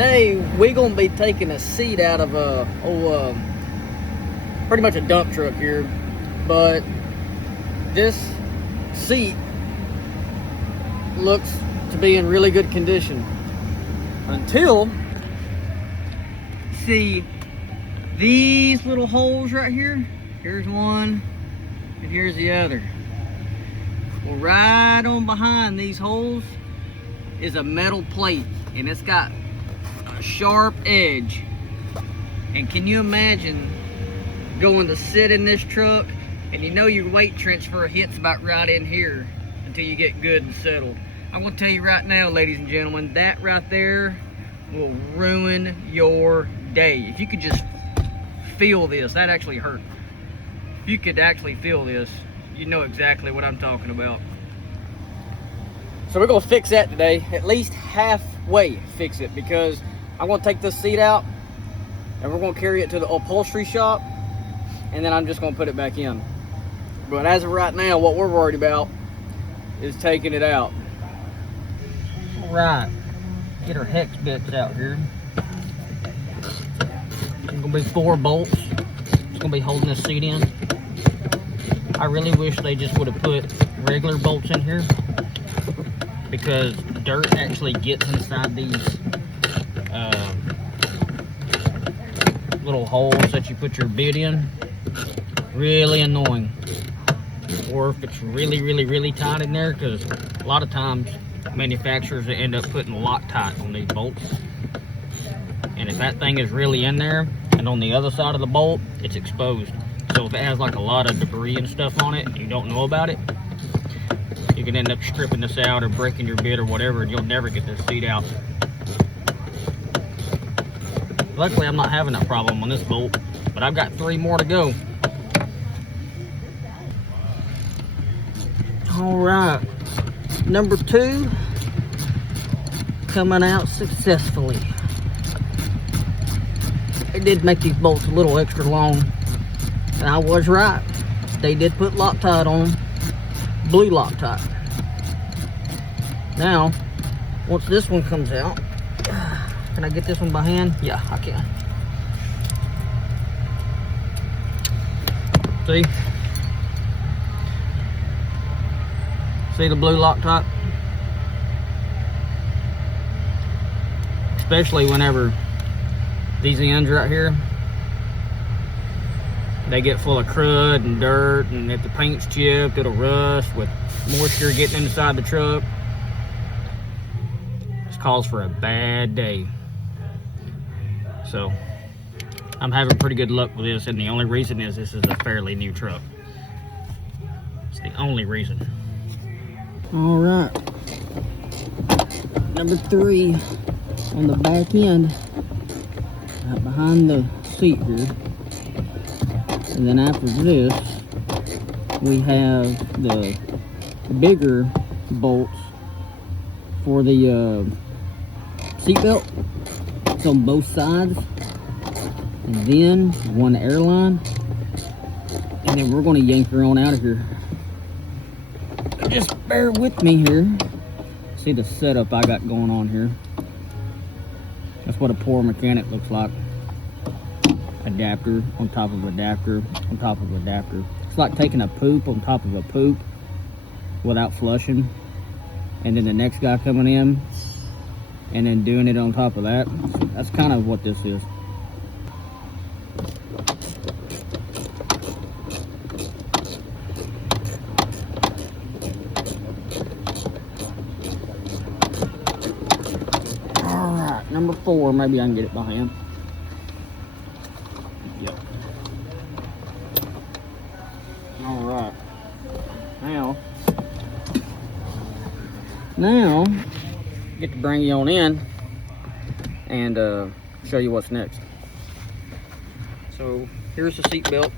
today we're gonna be taking a seat out of pretty much a dump truck here, but this seat looks to be in really good condition until see these little holes right here. Here's one and here's the other. Well, right on behind these holes is a metal plate, and it's got a sharp edge. And can you imagine going to sit in this truck and you know your weight transfer hits about right in here until you get good and settled? I'm going to tell you right now, ladies and gentlemen, that right there will ruin your day. If you could just feel this, that actually hurt. If you could actually feel this, you know exactly what I'm talking about. So we're gonna fix that today, at least halfway fix it, because I'm gonna take this seat out and we're gonna carry it to the upholstery shop, and then I'm just gonna put it back in. But as of right now, what we're worried about is taking it out. All right, get our hex bits out here. There's gonna be 4 bolts. It's gonna be holding this seat in. I really wish they just would have put regular bolts in here, because dirt actually gets inside these little holes that you put your bit in. Really annoying. Or if it's really tight in there, because a lot of times manufacturers end up putting Loctite on these bolts. And if that thing is really in there, and on the other side of the bolt, it's exposed. So if it has like a lot of debris and stuff on it, and you don't know about it, you can end up stripping this out or breaking your bit or whatever, and you'll never get this seat out. Luckily, I'm not having that problem on this bolt, but I've got 3 more to go. All right, number 2 coming out successfully. They did make these bolts a little extra long, and I was right. They did put Loctite on them, blue Loctite. Now, once this one comes out, can I get this one by hand? Yeah, I can. See the blue Loctite? Especially whenever these ends right here, they get full of crud and dirt, and if the paint's chipped, it'll rust with moisture getting inside the truck. This calls for a bad day. So I'm having pretty good luck with this, and the only reason is this is a fairly new truck. It's the only reason. All right, number 3 on the back end, right behind the seat here. And then after this, we have the bigger bolts for the seat belt. It's on both sides. And then one airline. And then we're going to yank her on out of here. Just bear with me here. See the setup I got going on here. That's what a poor mechanic looks like. Adapter on top of adapter on top of adapter. It's like taking a poop on top of a poop without flushing, and then the next guy coming in and then doing it on top of that. That's kind of what this is. All right, number 4, maybe I can get it by hand. Yep. All right. Now, get to bring you on in and show you what's next. So here's the seat belt.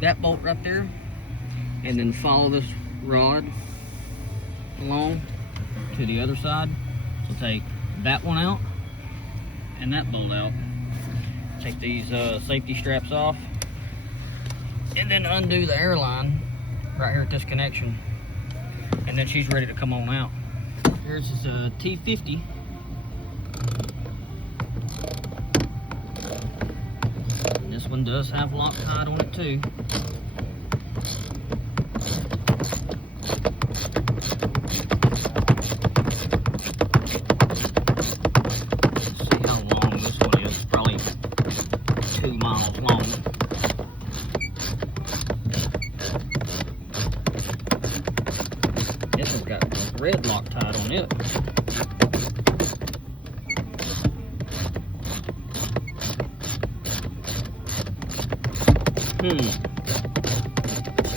That bolt right there, and then follow this rod along to the other side. So take that one out and that bolt out. Take these safety straps off, and then undo the airline right here at this connection, and then she's ready to come on out. Here's his T50. And this one does have Loctite on it too. Let's see how long this one is. Probably 2 miles long. This one's got red Loctite on it.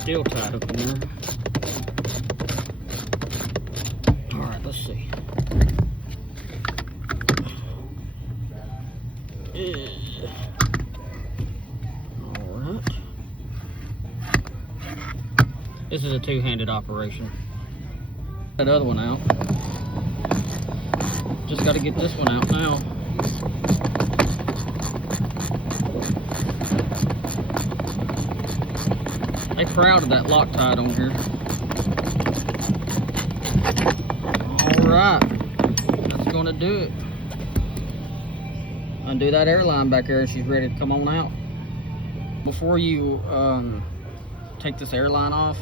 Still tied up in there. Alright, let's see. Alright. This is a two-handed operation. That other one out. Just got to get this one out now. They proud of that Loctite on here. Alright, that's gonna do it. Undo that airline back there and she's ready to come on out. Before you take this airline off,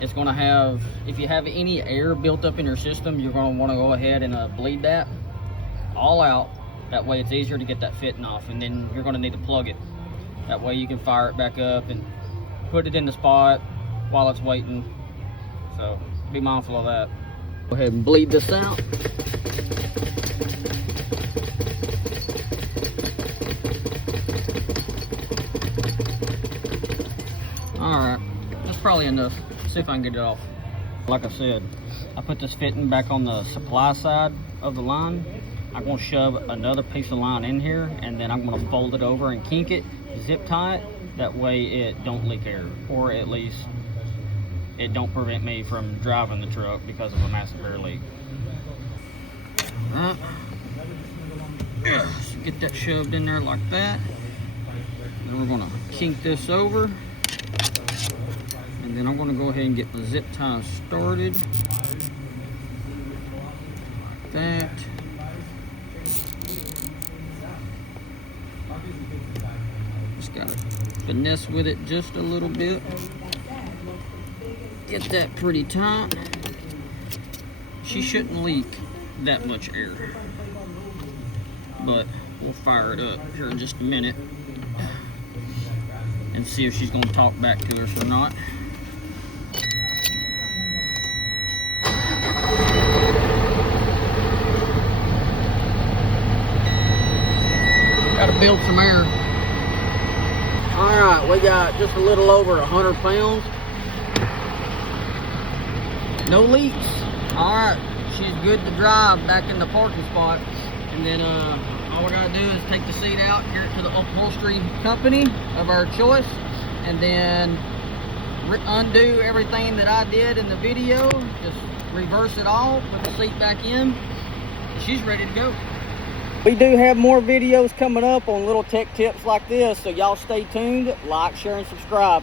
it's gonna have, if you have any air built up in your system, you're gonna wanna go ahead and bleed that all out. That way it's easier to get that fitting off, and then you're gonna need to plug it. That way you can fire it back up and put it in the spot while it's waiting. So be mindful of that. Go ahead and bleed this out. Alright, that's probably enough. See if I can get it off. Like I said, I put this fitting back on the supply side of the line. I'm going to shove another piece of line in here, and then I'm going to fold it over and kink it, zip tie it. That way it don't leak air, or at least it don't prevent me from driving the truck because of a massive air leak. Alright, so get that shoved in there like that. Then we're gonna kink this over, and then I'm gonna go ahead and get the zip tie started like that. Just gotta finesse with it just a little bit. Get that pretty tight. She shouldn't leak that much air, but we'll fire it up here in just a minute and see if she's gonna talk back to us or not. Gotta build some air. Alright, we got just a little over 100 pounds. No leaks. Alright, she's good to drive back in the parking spot. And then all we gotta do is take the seat out, get it to the upholstery company of our choice, and then undo everything that I did in the video. Just reverse it all, put the seat back in, and she's ready to go. We do have more videos coming up on little tech tips like this, so y'all stay tuned, like, share, and subscribe.